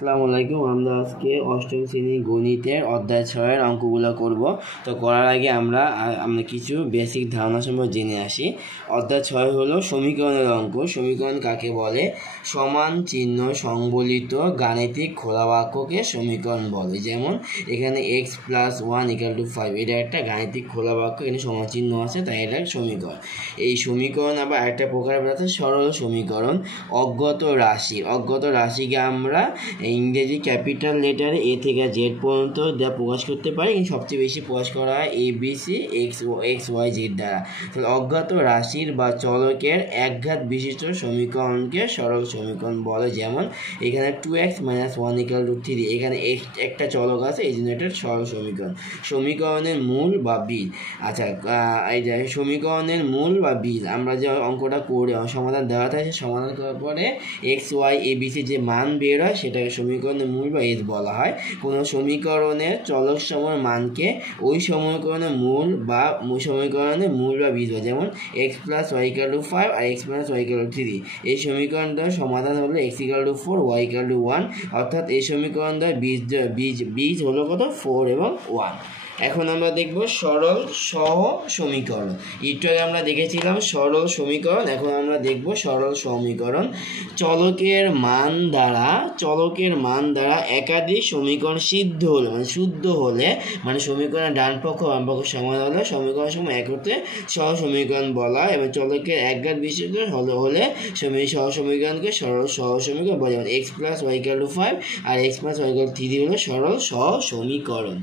আসসালামু আলাইকুম। আমরা আজকে অষ্টম শ্রেণী গণিতের অধ্যায় 6 এর অঙ্কগুলো করব। তো করার আগে আমরা কিছু বেসিক ধারণা সম্পর্কে জেনে আসি। অধ্যায় 6 হলো সমীকরণের অঙ্ক। সমীকরণ কাকে বলে? সমান চিহ্ন সংবলিত গাণিতিক খোলা বাক্যকে সমীকরণ বলে। যেমন এখানে x+1 = 5, এটা একটা গাণিতিক খোলা বাক্য, এখানে সমান চিহ্ন আছে, তাই এটা সমীকরণ। এই সমীকরণ আবার একটা প্রকার আছে সরল সমীকরণ। অজ্ঞাত রাশিকে আমরা ইংরেজি ক্যাপিটাল লেটারে এ থেকে জেড পর্যন্ত যা প্রকাশ করতে পারি, কিন্তু সবচেয়ে বেশি প্রকাশ করা হয় ABC XY Z দ্বারা। তাহলে অজ্ঞাত রাশির বা চলকের একঘাত বিশিষ্ট সমীকরণকে সরল সমীকরণ বলে। যেমন এখানে 2x - 1 = 3, এখানে একটা চলক আছে, এই জন্য এটা সরল সমীকরণ। সমীকরণের মূল বা বীজ। আচ্ছা, এই যে সমীকরণের মূল বা বীজ, আমরা যে অঙ্কটা করে সমাধান দেওয়া থাকে, সমাধান করার পরে XY ABC যে মান বের হয় সেটাকে সমীকরণের মূল বা এজ বলা হয়। কোনো সমীকরণের চলক সমূহের মানকে ওই সমীকরণের মূল বা বীজ হয়। যেমন x+y = 5 আর x-y = 3। এই সমীকরণটার সমাধান হলো x = 4, y = 1, অর্থাৎ এই সমীকরণটার বীজ হলো কত? 4 এবং 1। এখন আমরা দেখব সরল সহ সমীকরণ। একটু আগে আমরা দেখেছিলাম সরল সমীকরণ, এখন আমরা দেখব সরল সমীকরণ। চলকের মান দ্বারা একাধিক সমীকরণ শুদ্ধ হলে মানে সমীকরণের ডান পক্ষ বাম পক্ষ সমান হলে সমীকরণ সমূহ এক হতে সহ সমীকরণ বলা হয়। এবং চলকের একঘাত বিশিষ্ট হলে সহ সমীকরণকে সরল সহ সমীকরণ বলা হয়। x+y = 5 আর x+y = 3 হলো সরল সহ সমীকরণ।